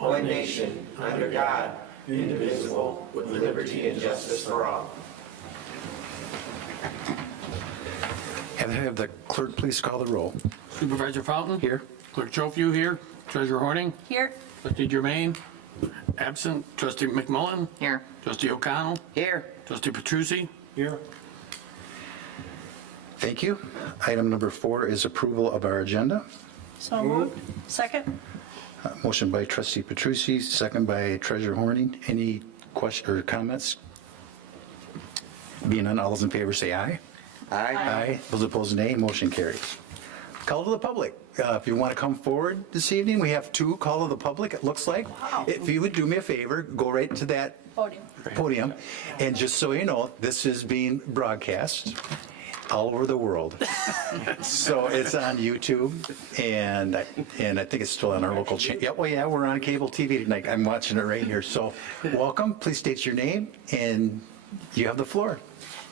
one nation, under God, indivisible, with liberty and justice for all. Have the clerk please call the roll. Supervisor Fountain? Here. Clerk Chofew here. Treasurer Horning? Here. Trustee Germain? Absent. Trustee McMullen? Here. Trustee O'Connell? Here. Trustee Petrucci? Here. Thank you. Item number 4 is approval of our agenda. So moved. Second. Motion by trustee Petrucci, second by treasurer Horning. Any question or comments? Being none, all those in favor say aye. Aye. Those opposed, nay. Motion carries. Call to the public. If you want to come forward this evening, we have 2 call to the public, it looks like. Wow. If you would do me a favor, go right to that podium. And just so you know, this is being broadcast all over the world. So it's on YouTube, and I think it's still on our local channel. Yeah, well, yeah, we're on cable TV tonight. I'm watching it right here. So welcome. Please state your name, and you have the floor.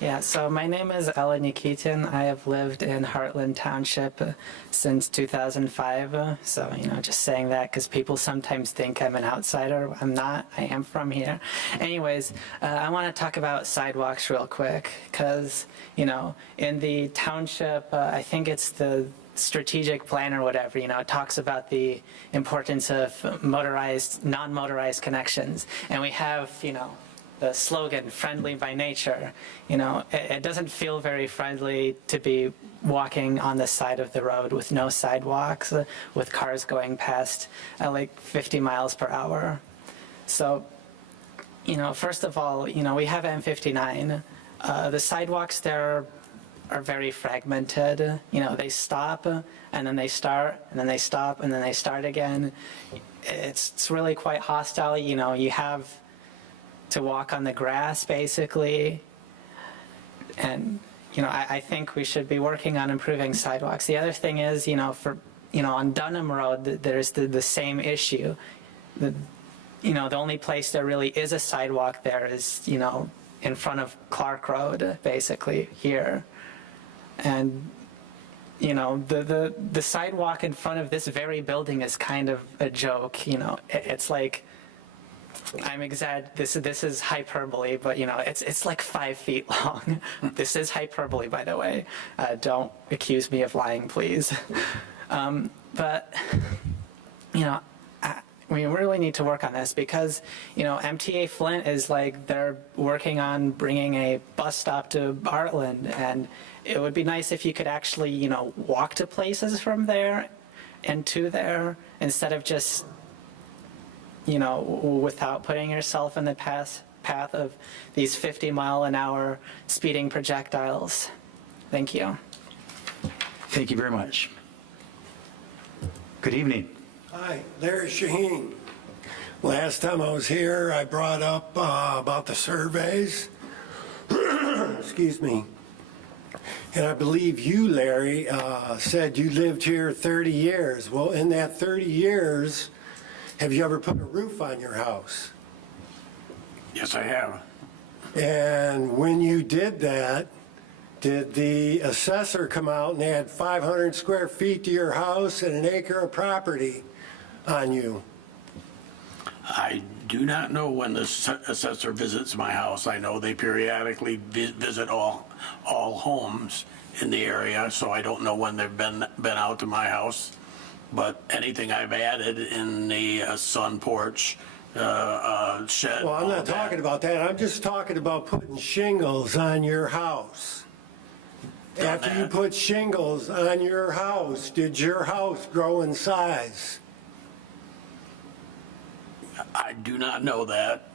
Yeah, so my name is Ella Nikitin. I have lived in Heartland Township since 2005. So, just saying that because people sometimes think I'm an outsider. I'm not. I am from here. Anyways, I want to talk about sidewalks real quick because, in the township, I think it's the strategic plan or whatever, it talks about the importance of motorized, non-motorized connections. And we have, the slogan, friendly by nature. It doesn't feel very friendly to be walking on the side of the road with no sidewalks, with cars going past at like 50 miles per hour. So, first of all, we have M59. The sidewalks there are very fragmented. They stop and then they start and then they stop and then they start again. It's really quite hostile. You have to walk on the grass basically. And, I think we should be working on improving sidewalks. The other thing is, on Dunham Road, there's the same issue. The only place there really is a sidewalk there is, in front of Clark Road, basically here. And, the sidewalk in front of this very building is kind of a joke. It's like, I'm this is hyperbole, but it's like 5 feet long. This is hyperbole, by the way. Don't accuse me of lying, please. But we really need to work on this because MTA Flint is like they're working on bringing a bus stop to Bartland, and it would be nice if you could actually walk to places from there and to there instead of just without putting yourself in the path of these 50-mile-an-hour speeding projectiles. Thank you. Thank you very much. Good evening. Hi, Larry Shaheen. Last time I was here, I brought up about the surveys. Excuse me. And I believe you, Larry, said you lived here 30 years. Well, in that 30 years, have you ever put a roof on your house? Yes, I have. And when you did that, did the assessor come out and add 500 square feet to your house and an acre of property on you? I do not know when the assessor visits my house. I know they periodically visit all homes in the area, so I don't know when they've been out to my house. But anything I've added in the sun porch, shed. Well, I'm not talking about that. I'm just talking about putting shingles on your house. After you put shingles on your house, did your house grow in size? I do not know that.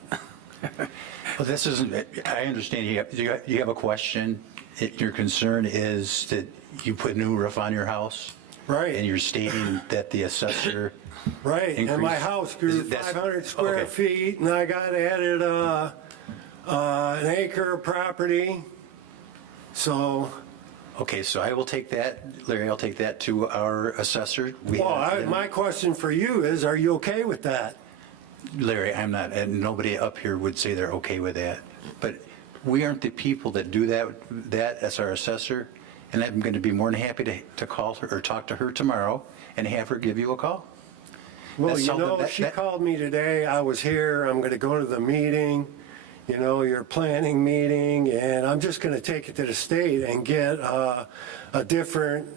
Well, this isn't, I understand you have a question. Your concern is that you put new roof on your house? Right. And you're stating that the assessor Right, and my house grew 500 square feet, and I got added an acre of property, so. Okay, so I will take that, Larry, I'll take that to our assessor. My question for you is, are you okay with that? Larry, I'm not, and nobody up here would say they're okay with that. But we aren't the people that do that as our assessor. And I'm going to be more than happy to call her or talk to her tomorrow and have her give you a call. Well, That's you something know, she called me today. I was here. I'm going to go to the meeting, you know, your planning meeting, and I'm just going to take it to the state and get a different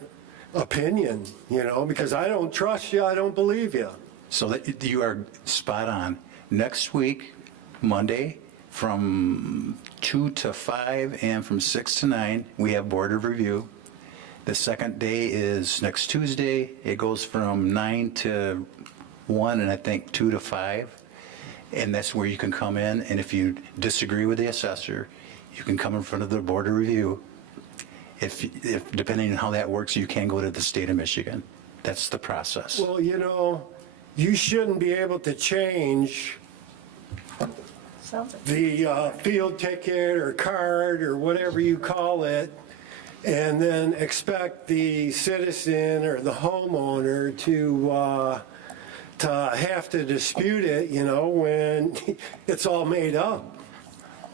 opinion, you know, because I don't trust you. I don't believe you. So that you are spot on. Next week, Monday, from 2 to 5 and from 6 to 9, we have board of review. The second day is next Tuesday. It goes from 9 to 1 and I think 2 to 5. And that's where you can come in, and if you disagree with the assessor, you can come in front of the board of review. If depending on how that works, you can go to the state of Michigan. That's the process. Well, you know, you shouldn't be able to change Sounds like the field ticket or card or whatever you call it, and then expect the citizen or the homeowner to have to dispute it, you know, when it's all made up.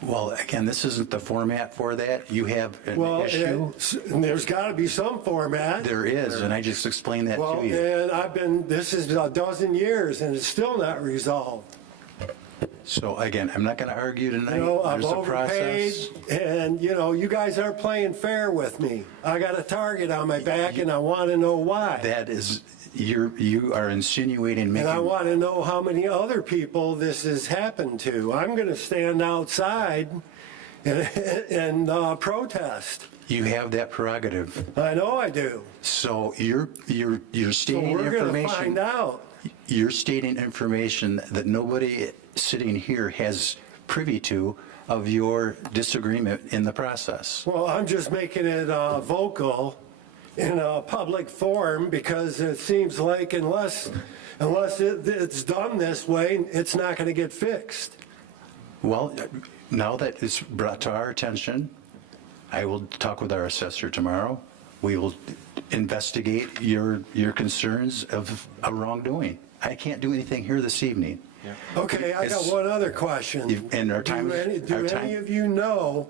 Well, again, this isn't the format for that. You have an issue. There's got to be some format. There is, and I just explained that Well, to you. and this is a dozen years and it's still not resolved. So again, I'm not going to argue tonight. You know, I've There's a overpaid, process. and, you know, you guys aren't playing fair with me. I got a target on my back, and I want to know why. That is, you are insinuating And I making, want to know how many other people this has happened to. I'm going to stand outside and protest. you have that prerogative. I know I do. So you're So stating we're going to find information. out. You're stating information that nobody sitting here has privy to of your disagreement in the process. Well, I'm just making it vocal in a public forum because it seems like unless it's done this way, it's not going to get fixed. Well, now that it's brought to our attention, I will talk with our assessor tomorrow. We will investigate your concerns of a wrongdoing. I can't do anything here this evening. Okay, I got It's- one other question. And our time- Do our any time- of you know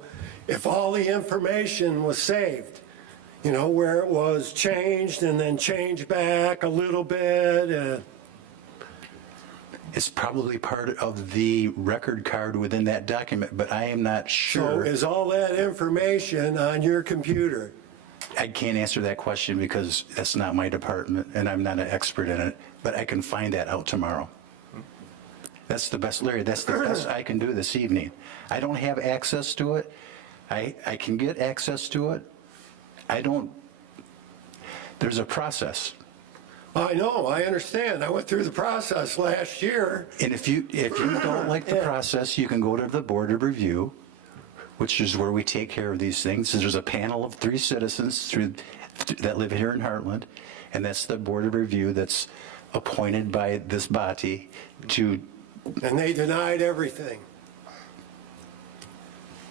if all the information was saved? You know, where it was changed and then changed back a little bit? It's probably part of the record card within that document, but I am not So sure. is all that information on your computer? I can't answer that question because that's not my department and I'm not an expert in it, but I can find that out tomorrow. That's the best, Larry, that's the best I can do this evening. I don't have access to it. I can get access to it. There's a process. I know, I understand. I went through the process last year. And if you don't like the process, you can go to the Board of Review, which is where we take care of these things. There's a panel of 3 citizens that live here in Heartland, and that's the Board of Review that's appointed by this body to, And they denied everything.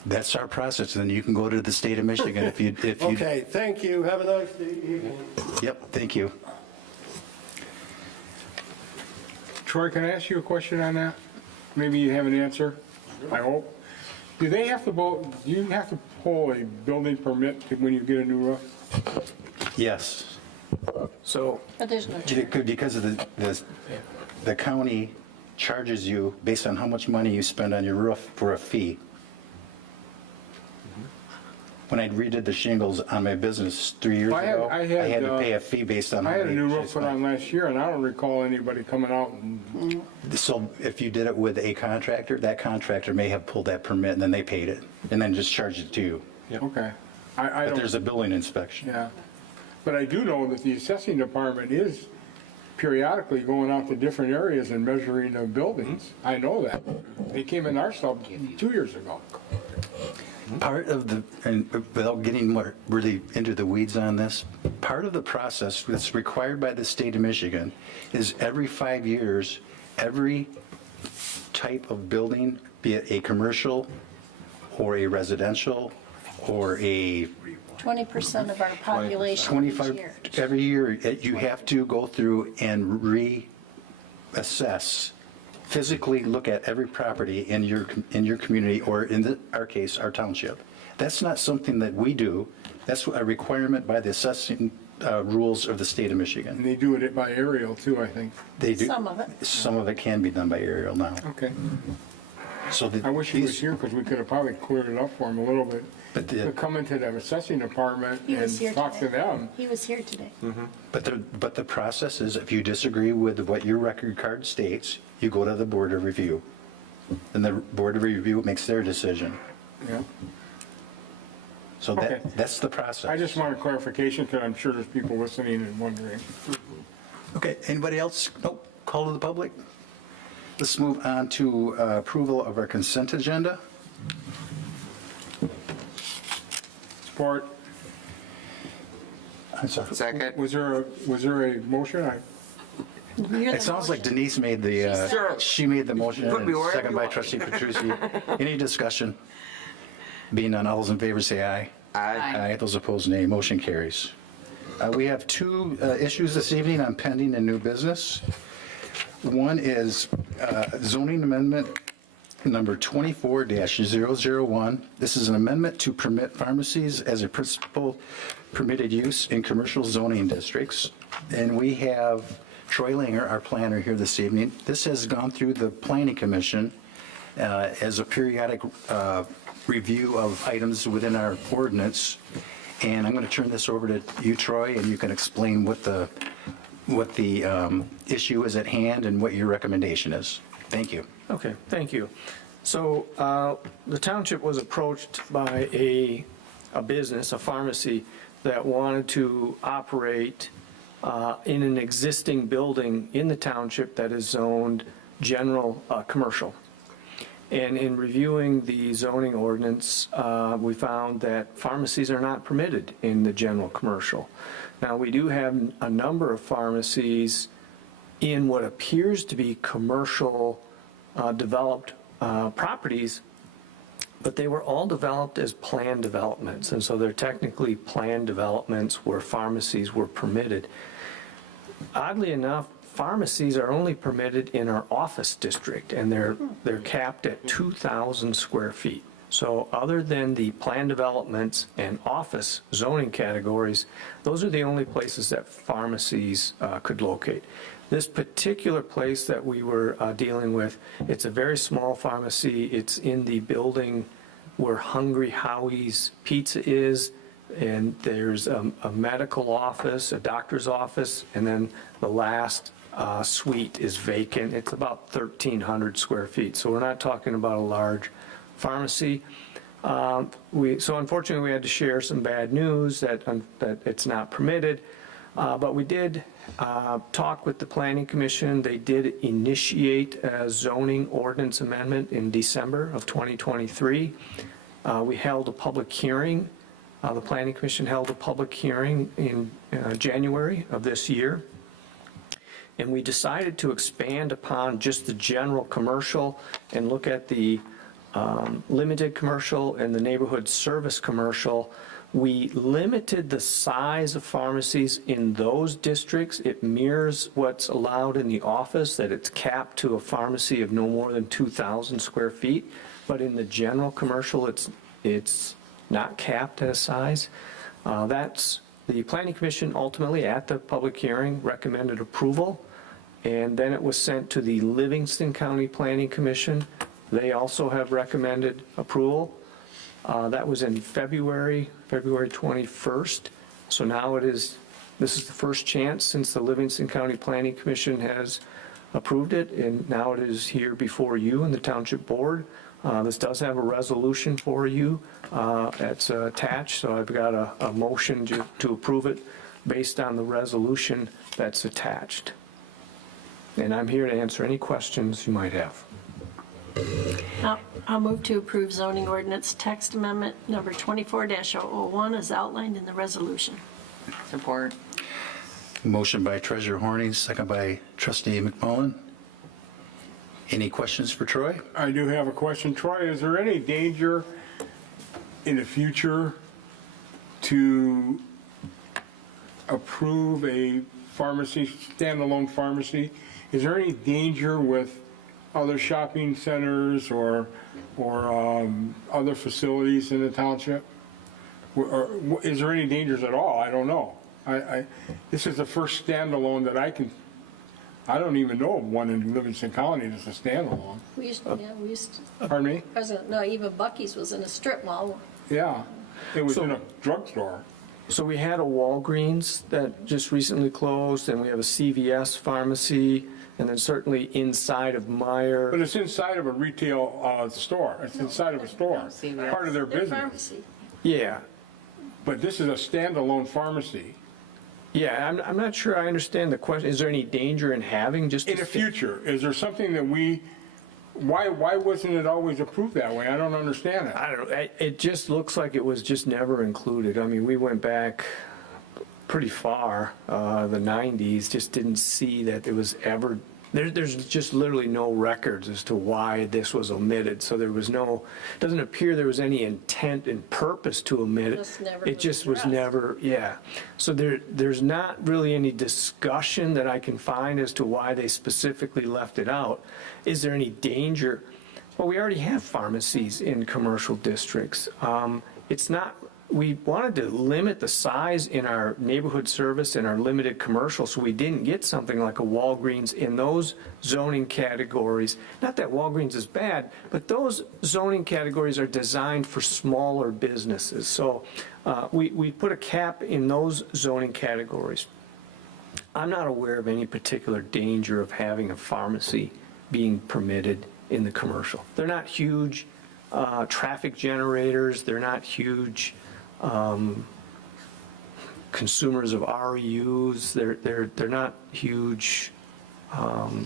that's our process. And then you can go to the state of Michigan if you. Okay, thank you. Have a nice evening. Yep, thank you. Troy, can I ask you a question on that? Maybe you have an answer, I hope. Do you have to pull a building permit when you get a new roof? Yes. So, But there's no Because of the county charges you based on how much money you spend on your roof for a fee. When I redid the shingles on my business 3 years ago, I had to pay a fee based on how I had a many new inches roof put on last year, and I don't recall anybody coming out and, So if you did it with a contractor, that contractor may have pulled that permit and then they paid it and then just charged it to you. okay. I But there's don't, a building inspection. yeah. But I do know that the assessing department is periodically going out to different areas and measuring the buildings. I know that. They came in our sub 2 years ago. Part of the, and without getting more really into the weeds on this, part of the process that's required by the state of Michigan is every 5 years, every type of building, be it a commercial or a residential or a 20% of our population each 25, year. every year, you have to go through and reassess, physically look at every property in your community, or in our case, our township. That's not something that we do. That's a requirement by the assessing rules of the state of Michigan. And they do it by aerial too, I think. They do. Some of it. Some of it can be done by aerial now. Okay. So I wish he was here because we could have probably cleared it up for him a little bit. But the- To come into the assessing department He was here and talk to today. them. He was here today. But the process is, if you disagree with what your record card states, you go to the Board of Review. And the Board of Review makes their decision. Yeah. So Okay. that's the process. I just wanted clarification because I'm sure there's people listening and wondering. Okay, anybody else? Nope, call to the public? Let's move on to approval of our consent agenda. Support. I'm sorry. Second. Was there a motion? You're It the sounds like motion. Denise made the, Sure. she made the motion, Put me and wherever second you by want. trustee Petrucci. Any discussion? Being none, all those in favor say aye. Aye. Aye, those opposed nay. Motion carries. We have two issues this evening on pending and new business. One is zoning amendment number 24-001. This is an amendment to permit pharmacies as a principal permitted use in commercial zoning districts. And we have Troy Langer, our planner, here this evening. This has gone through the Planning Commission as a periodic review of items within our ordinance. And I'm going to turn this over to you, Troy, and you can explain what the issue is at hand and what your recommendation is. Thank you. Okay, thank you. So the township was approached by a business, a pharmacy, that wanted to operate in an existing building in the township that is zoned general commercial. And in reviewing the zoning ordinance, we found that pharmacies are not permitted in the general commercial. Now, we do have a number of pharmacies in what appears to be commercial developed properties, but they were all developed as planned developments, and so they're technically planned developments where pharmacies were permitted. Oddly enough, pharmacies are only permitted in our office district, and they're capped at 2,000 square feet. So other than the planned developments and office zoning categories, those are the only places that pharmacies could locate. This particular place that we were dealing with, it's a very small pharmacy. It's in the building where Hungry Howie's Pizza is, and there's a medical office, a doctor's office, and then the last suite is vacant. It's about 1,300 square feet, so we're not talking about a large pharmacy. So unfortunately, we had to share some bad news that it's not permitted, but we did talk with the Planning Commission. They did initiate a zoning ordinance amendment in December of 2023. We held a public hearing. The Planning Commission held a public hearing in January of this year. And we decided to expand upon just the general commercial and look at the limited commercial and the neighborhood service commercial. We limited the size of pharmacies in those districts. It mirrors what's allowed in the office, that it's capped to a pharmacy of no more than 2,000 square feet. But in the general commercial, it's not capped at a size. That's the Planning Commission ultimately at the public hearing recommended approval, and then it was sent to the Livingston County Planning Commission. They also have recommended approval. That was in February 21st. So now this is the first chance since the Livingston County Planning Commission has approved it, and now it is here before you and the Township Board. This does have a resolution for you. It's attached, so I've got a motion to approve it based on the resolution that's attached. And I'm here to answer any questions you might have. I'll move to approve zoning ordinance text amendment number 24-001 as outlined in the resolution. Support. Motion by Treasurer Horning, second by Trustee McMullen. Any questions for Troy? I do have a question. Troy, is there any danger in the future to approve a pharmacy, standalone pharmacy? Is there any danger with other shopping centers or other facilities in the township? Or is there any dangers at all? I don't know. This is the first standalone that I don't even know of one in Livingston County that's a standalone. We used to, Pardon me? no, even Buc-ee's was in a strip mall. Yeah, it was So- in a drugstore. So we had a Walgreens that just recently closed, and we have a CVS pharmacy, and then certainly inside of But Meijer. it's inside of a retail store. It's inside of a store, part of their Their business. pharmacy. Yeah, But this is a standalone pharmacy. yeah, I'm not sure I understand the question. Is there any danger in having just? In the future, is there something that why wasn't it always approved that way? I don't understand it. I don't know, it just looks like it was just never included. I mean, we went back pretty far, the 90s, just didn't see that it was ever, there's just literally no records as to why this was omitted. So there was no, doesn't appear there was any intent and purpose to omit it. Just never It just was addressed. never, yeah. So there's not really any discussion that I can find as to why they specifically left it out. Is there any danger? Well, we already have pharmacies in commercial districts. It's not, we wanted to limit the size in our neighborhood service and our limited commercial, so we didn't get something like a Walgreens in those zoning categories. Not that Walgreens is bad, but those zoning categories are designed for smaller businesses. So we put a cap in those zoning categories. I'm not aware of any particular danger of having a pharmacy being permitted in the commercial. They're not huge traffic generators, they're not huge consumers of REUs, they're not huge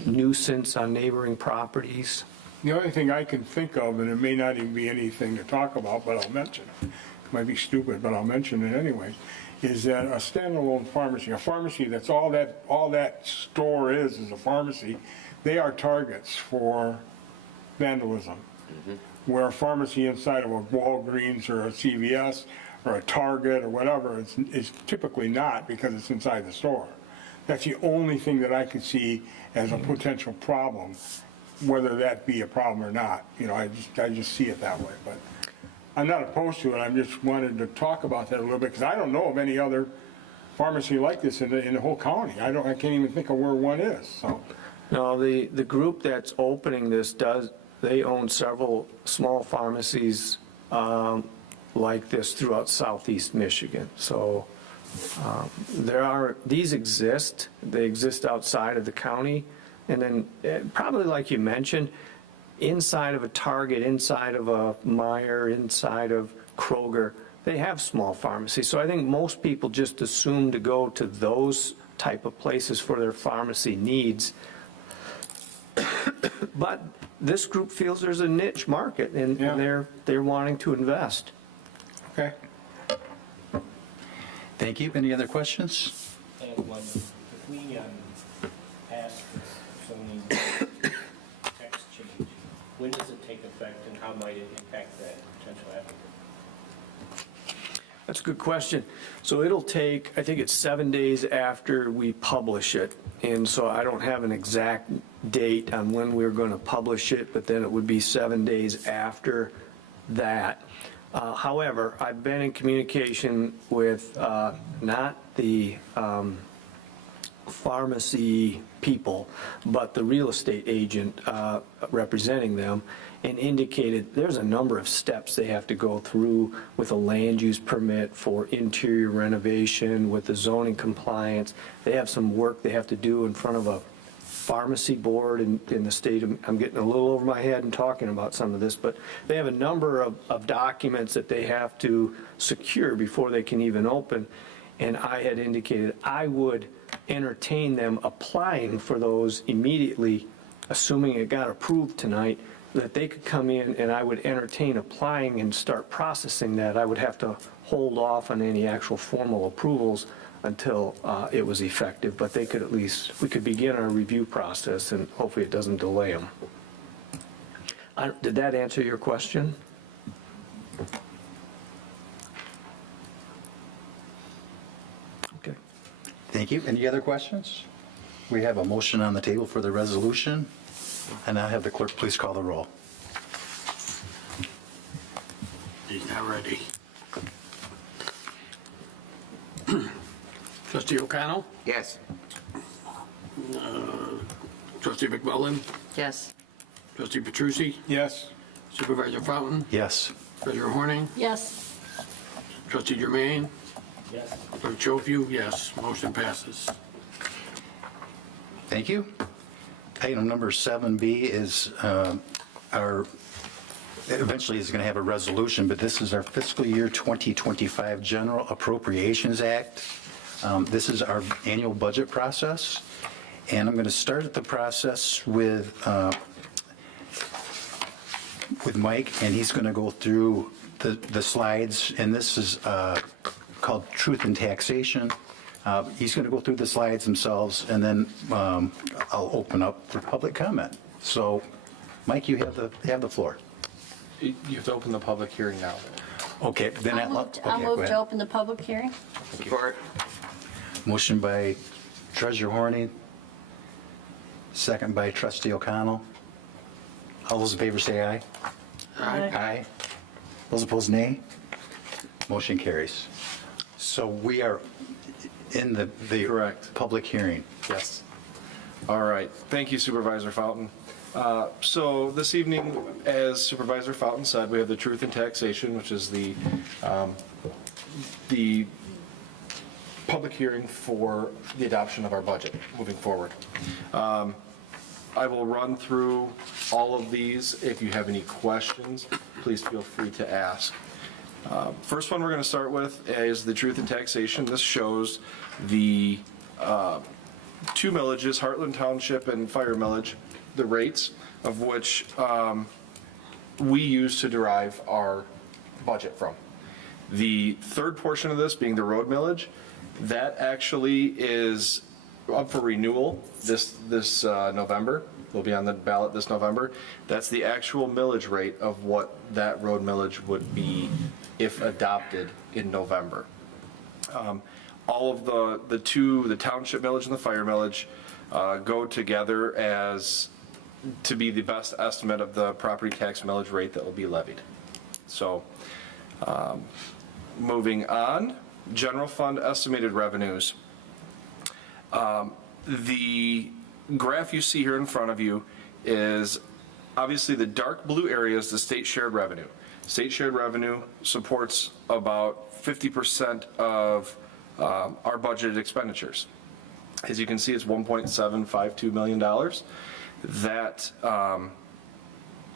nuisance on neighboring properties. The only thing I can think of, and it may not even be anything to talk about, but I'll mention it. It might be stupid, but I'll mention it anyway, is that a standalone pharmacy, a pharmacy that's all that store is a pharmacy, they are targets for vandalism. Where a pharmacy inside of a Walgreens or a CVS or a Target or whatever is typically not, because it's inside the store. That's the only thing that I can see as a potential problem, whether that be a problem or not. You know, I just see it that way. But I'm not opposed to it. I just wanted to talk about that a little bit, because I don't know of any other pharmacy like this in the whole county. I can't even think of where one is. So No, the group that's opening this they own several small pharmacies like this throughout southeast Michigan. So these exist. They exist outside of the county. And then probably like you mentioned, inside of a Target, inside of a Meijer, inside of Kroger, they have small pharmacies. So I think most people just assume to go to those type of places for their pharmacy needs. But this group feels there's a niche market, and Yeah. they're wanting to invest. okay. Thank you. Any other questions? And if we pass this zoning text change, when does it take effect and how might it impact that potential applicant? That's a good question. So it'll take, I think it's 7 days after we publish it. And so I don't have an exact date on when we're going to publish it, but then it would be 7 days after that. However, I've been in communication with not the pharmacy people, but the real estate agent representing them, and indicated there's a number of steps they have to go through with a land use permit for interior renovation, with the zoning compliance. They have some work they have to do in front of a pharmacy board in the state of, I'm getting a little over my head and talking about some of this, but they have a number of documents that they have to secure before they can even open. And I had indicated I would entertain them applying for those immediately, assuming it got approved tonight, that they could come in and I would entertain applying and start processing that. I would have to hold off on any actual formal approvals until it was effective, but they could at least, we could begin our review process and hopefully it doesn't delay them. Did that answer your question? Okay. Thank you. Any other questions? We have a motion on the table for the resolution, and I'll have the clerk please call the roll. He's not ready. Trustee O'Connell? Yes. Trustee McMullen? Yes. Trustee Petrucci? Yes. Supervisor Fountain? Yes. Treasurer Horning? Yes. Trustee Jermaine? Yes. Clerk Chofiu? Yes. Motion passes. Thank you. Item number 7B is eventually is going to have a resolution, but this is our fiscal year 2025 General Appropriations Act. This is our annual budget process, and I'm going to start the process with Mike, and he's going to go through the slides, and this is called Truth in Taxation. He's going to go through the slides themselves, and then I'll open up for public comment. So, Mike, you have the floor. You have to open the public hearing now. Okay, then I'll move go to ahead. open the public hearing. Support. Motion by Treasurer Horning, second by Trustee O'Connell. All those in favor say aye. Aye. Those opposed, nay. Motion carries. So we are in the Correct. public hearing. Yes. All right. Thank you, Supervisor Fountain. So this evening, as Supervisor Fountain said, we have the Truth in Taxation, which is the public hearing for the adoption of our budget moving forward. I will run through all of these. If you have any questions, please feel free to ask. First one we're going to start with is the Truth in Taxation. This shows the two millages, Heartland Township and Fire Millage, the rates of which we use to derive our budget from. The third portion of this being the road millage, that actually is up for renewal this November. Will be on the ballot this November. That's the actual millage rate of what that road millage would be if adopted in November. All of the township millage and the fire millage go together as to be the best estimate of the property tax millage rate that will be levied. So, moving on, general fund estimated revenues. The graph you see here in front of you is obviously the dark blue area is the state shared revenue. State shared revenue supports about 50% of our budgeted expenditures. As you can see, it's $1.752 million. That,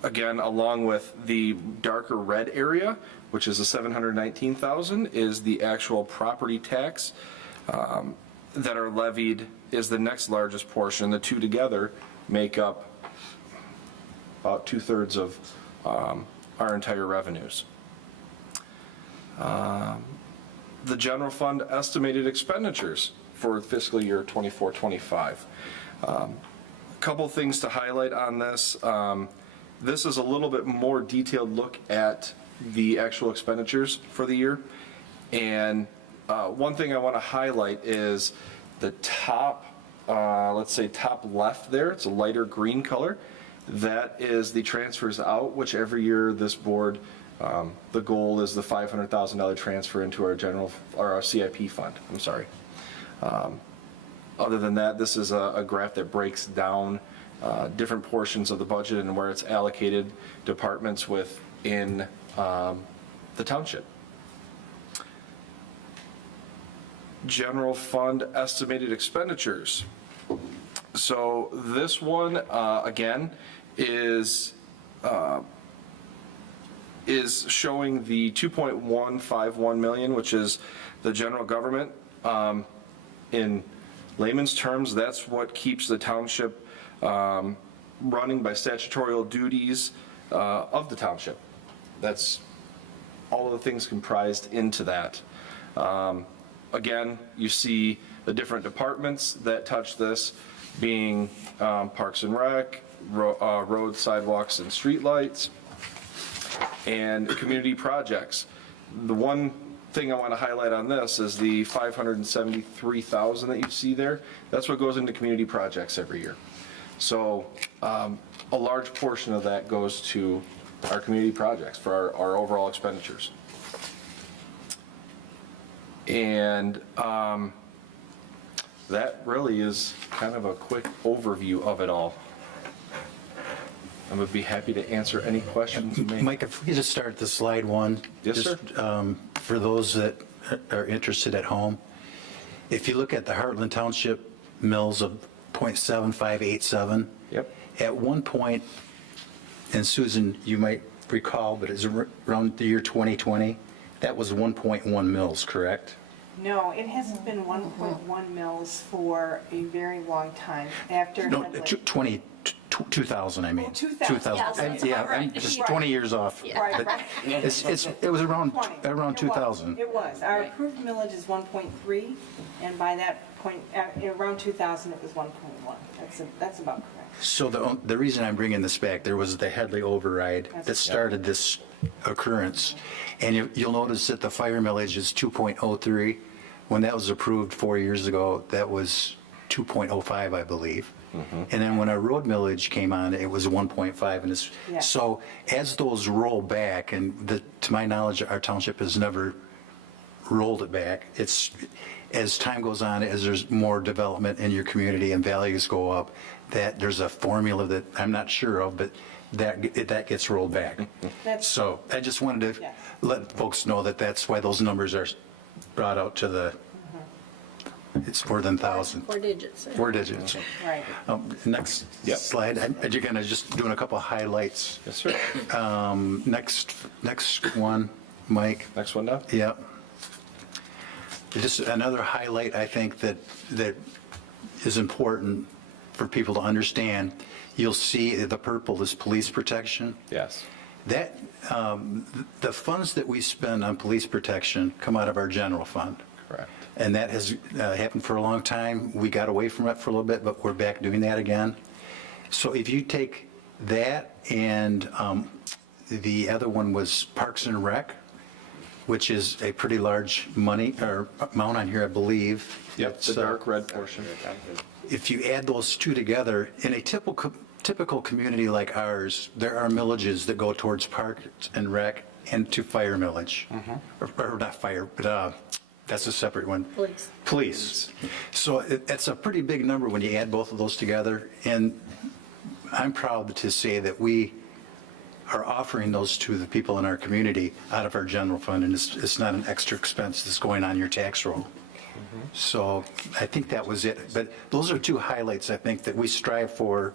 again, along with the darker red area, which is the $719,000, is the actual property tax that are levied is the next largest portion. The two together make up about 2/3 of our entire revenues. The general fund estimated expenditures for fiscal year 24-25. Couple things to highlight on this. This is a little bit more detailed look at the actual expenditures for the year. And one thing I want to highlight is the top, let's say top left there, it's a lighter green color. That is the transfers out, which every year this board, the goal is the $500,000 transfer into our CIP fund, I'm sorry. Other than that, this is a graph that breaks down different portions of the budget and where it's allocated departments within the township. General fund estimated expenditures. So this one, again, is showing the 2.151 million, which is the general government. In layman's terms, that's what keeps the township running by statutory duties of the township. That's all of the things comprised into that. Again, you see the different departments that touch this, being Parks and Rec, roads, sidewalks, and streetlights, and community projects. The one thing I want to highlight on this is the $573,000 that you see there. That's what goes into community projects every year. So a large portion of that goes to our community projects for our overall expenditures. And that really is kind of a quick overview of it all. I would be happy to answer any questions you may. Mike, if we could just start the slide one. Yes, sir. Just, for those that are interested at home, if you look at the Heartland Township mills of .7587. Yep. At one point, and Susan, you might recall, but it's around the year 2020, that was 1.1 mils, correct? No, it hasn't been 1.1 mils for a very long time after No, Headley. 2000, I mean. Oh, 2000. Yes, that's Yeah, about right. I'm just 20 years off. Right, But right. it was around 20. It was. 2000. It was. Our approved millage is 1.3, and by that point, around 2000, it was 1.1. That's about correct. So the reason I'm bringing this back, there was the Headley override that started this occurrence. And you'll notice that the fire millage is 2.03. When that was approved 4 years ago, that was 2.05, I believe. And then when our road millage came on, it was 1.5. And it's, Yeah. so as those roll back, and to my knowledge, our township has never rolled it back. It's, as time goes on, as there's more development in your community and values go up, that there's a formula that I'm not sure of, but that gets rolled back. That's- So I just wanted to Yes. let folks know that that's why those numbers are brought out to the, it's more than 1,000. 4 digits. 4 digits. Right. Next Yep. slide. I'm again, just doing a couple of highlights. Yes, sir. Next one, Mike. Next one down? Yep. Just another highlight, I think, that is important for people to understand. You'll see the purple is police protection. Yes. That, the funds that we spend on police protection come out of our general fund. Correct. And that has happened for a long time. We got away from it for a little bit, but we're back doing that again. So if you take that and the other one was Parks and Rec, which is a pretty large amount on here, I believe. Yep, the dark red portion. If you add those two together, in a typical community like ours, there are millages that go towards Parks and Rec and to fire millage. Or not fire, but that's a separate one. Police. So it's a pretty big number when you add both of those together. And I'm proud to say that we are offering those to the people in our community out of our general fund, and it's not an extra expense that's going on your tax roll. So I think that was it. But those are two highlights, I think, that we strive for.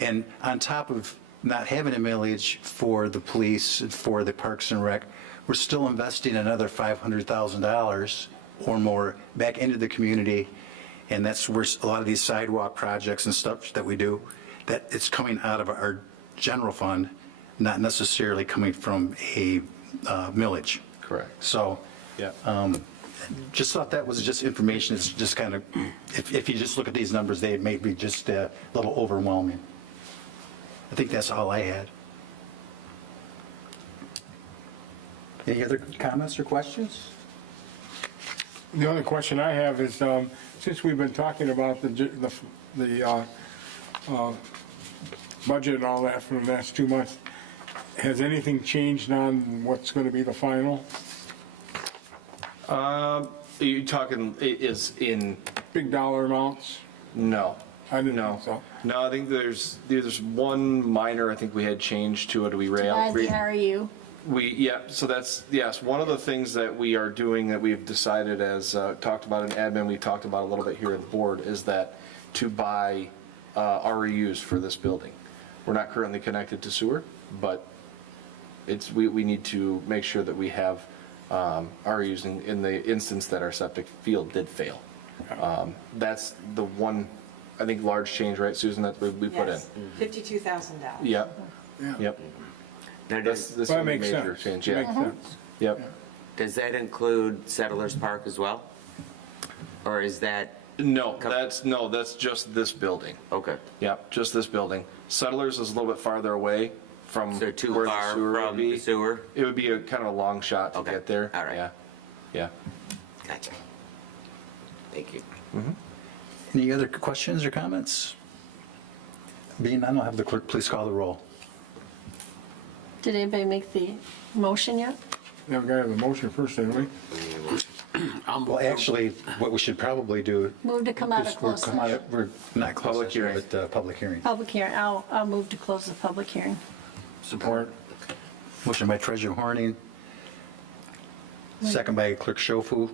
And on top of not having a millage for the police and for the Parks and Rec, we're still investing another $500,000 or more back into the community. And that's where a lot of these sidewalk projects and stuff that we do, that it's coming out of our general fund, not necessarily coming from a millage. Correct. So Yeah. just thought that was just information. It's just kind of, if you just look at these numbers, they may be just a little overwhelming. I think that's all I had. Any other comments or questions? The only question I have is, since we've been talking about the budget and all that for the last 2 months, has anything changed on what's going to be the final? Are you talking is in? Big dollar amounts? No. I didn't No. think so. No, I think there's one minor, I think we had changed to it. Add the RU. So that's, yes, one of the things that we are doing that we've decided as, talked about in admin, we talked about a little bit here at the board, is that to buy REUs for this building. We're not currently connected to sewer, but we need to make sure that we have REUs in the instance that our septic field did fail. That's the one, I think, large change, right, Susan, that we put in? Yes, $52,000. Yep, yep. Now, This Well, is that a makes major sense. change, Makes yeah. sense. Yep. does that include Settlers Park as well? Or is that, No, that's just this building. okay, Yep, just this building. Settlers is a little bit farther away from so too where the far sewer would from be. the sewer? It would be a kind of a long shot to Okay, get there. all right. Yeah, yeah. Gotcha. Thank you. Any other questions or comments? Being none, I'll have the clerk please call the roll. Did anybody make the motion yet? Now, we got to have a motion first, didn't we? Well, actually, what we should probably do. Move to come out of is closed come out session. of- We're not closed Public session, hearing. but public hearing. Public hearing, I'll move to close the public hearing. Support. Motion by Treasurer Horning, second by Clerk Schofu.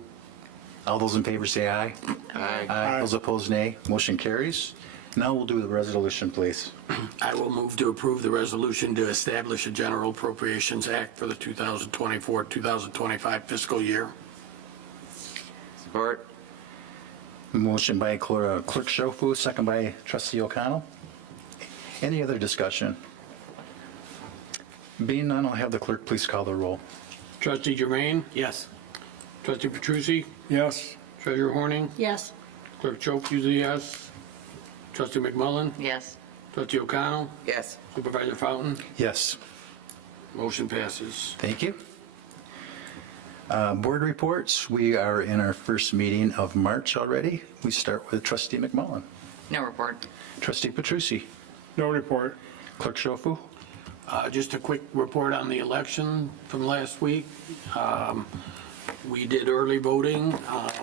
All those in favor say aye. Aye. Those opposed, nay. Motion carries. Now we'll do the resolution, please. I will move to approve the resolution to establish a General Appropriations Act for the 2024-2025 fiscal year. Support. Motion by Clerk Schofu, second by Trustee O'Connell. Any other discussion? Being none, I'll have the clerk please call the roll. Trustee Jermaine? Yes. Trustee Petrucci? Yes. Treasurer Horning? Yes. Clerk Chope is a yes. Trustee McMullen? Yes. Trustee O'Connell? Yes. Supervisor Fountain? Yes, Motion passes. thank you. Board reports, we are in our first meeting of March already. We start with Trustee McMullen. No report. Trustee Petrucci. No report. Clerk Schofu. Just a quick report on the election from last week. We did early voting.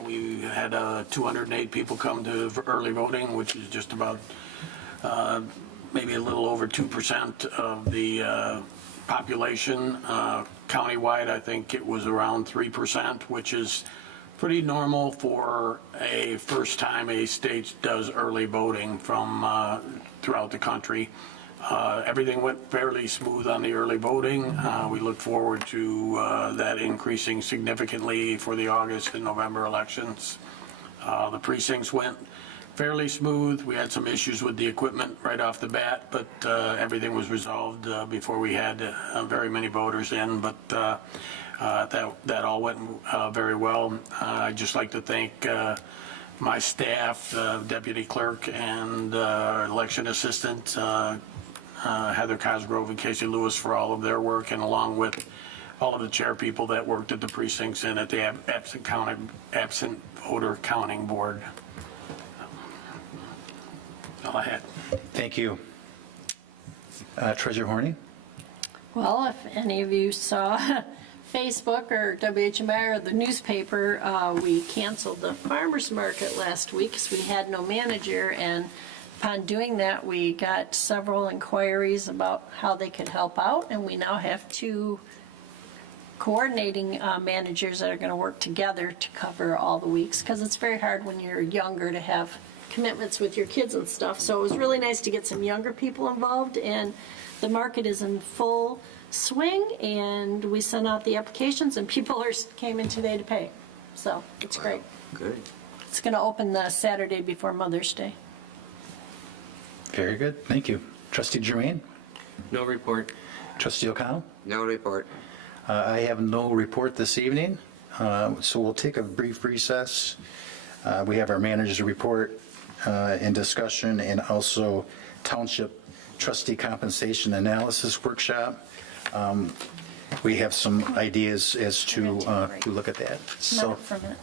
We had 208 people come to early voting, which is just about maybe a little over 2% of the population. Countywide, I think it was around 3%, which is pretty normal for a first time a state does early voting from throughout the country. Everything went fairly smooth on the early voting. We look forward to that increasing significantly for the August and November elections. The precincts went fairly smooth. We had some issues with the equipment right off the bat, but everything was resolved before we had very many voters in. But that all went very well. I'd just like to thank my staff, deputy clerk and election assistant, Heather Cosgrove and Casey Lewis, for all of their work, and along with all of the chair people that worked at the precincts and at the absent voter counting board. All I had. Thank you. Treasurer Horning. Well, if any of you saw Facebook or WHMI or the newspaper, we canceled the farmer's market last week because we had no manager, and upon doing that, we got several inquiries about how they could help out, and we now have 2 coordinating managers that are going to work together to cover all the weeks, because it's very hard when you're younger to have commitments with your kids and stuff. So it was really nice to get some younger people involved, and the market is in full swing, and we sent out the applications, and people came in today to pay. So it's great. Good. It's going to open the Saturday before Mother's Day. Very good, thank you. Trustee Jermaine. No report. Trustee O'Connell. No report. I have no report this evening, so we'll take a brief recess. We have our manager's report in discussion, and also Township Trustee Compensation Analysis Workshop. We have some ideas as to look at that. So For a minute.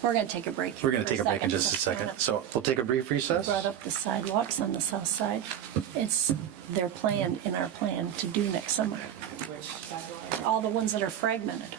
We're going to take a break. we're going to take a break in just a second. So we'll take a brief recess. Brought up the sidewalks on the south side. They're planned in our plan to do next summer. All the ones that are fragmented.